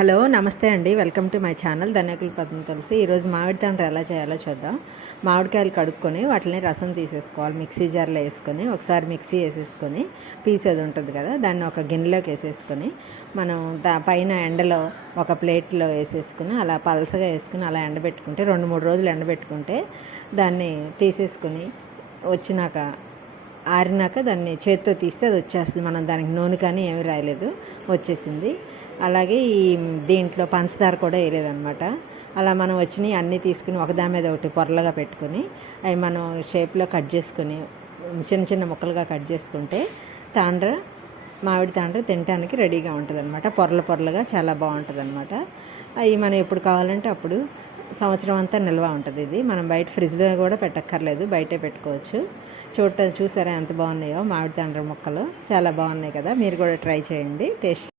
Hello నమస్తే అండి, welcome to my channel Dhanyakula Padma Tulasi. ఈరోజు మామిడి తాండ్ర ఎలా చేయాలో చూద్దాం. మామిడికాయలు కడుక్కొని వాటిని రసం తీసేసుకోవాలి. మిక్సీ జార్లో వేసుకొని ఒకసారి మిక్సీ వేసేసుకొని పీసేది ఉంటుంది కదా, దాన్ని ఒక గిన్నెలోకి వేసేసుకొని మనం పైన ఎండలో ఒక ప్లేట్లో వేసేసుకుని అలా పలసగా వేసుకుని అలా ఎండబెట్టుకుంటే 2-3 రోజులు ఎండబెట్టుకుంటే దాన్ని తీసేసుకొని వచ్చినాక ఆరినాక దాన్ని చేతితో తీస్తే అది వచ్చేస్తుంది. మనం దానికి నూనె కానీ ఏమీ రాయలేదు, వచ్చేసింది. అలాగే దీంట్లో పంచదార కూడా వేయలేదన్నమాట. అలా మనం వచ్చినాయి అన్నీ తీసుకుని ఒకదాని మీద ఒకటి పొరలుగా పెట్టుకుని అవి మనం షేప్లో కట్ చేసుకుని చిన్న చిన్న ముక్కలుగా కట్ చేసుకుంటే తాండ్ర మామిడి తాండ్ర తినడానికి రెడీగా ఉంటుంది అనమాట. పొరలుగా చాలా బాగుంటుంది అనమాట. అవి మనం ఎప్పుడు కావాలంటే అప్పుడు సంవత్సరం అంతా నిల్వ ఉంటుంది. ఇది మనం బయట ఫ్రిడ్జ్లో కూడా పెట్టక్కర్లేదు, బయటే పెట్టుకోవచ్చు. చూసారా ఎంత బాగున్నాయో మామిడి తాండ్ర ముక్కలు, చాలా బాగున్నాయి కదా. మీరు కూడా ట్రై చేయండి. టేస్ట్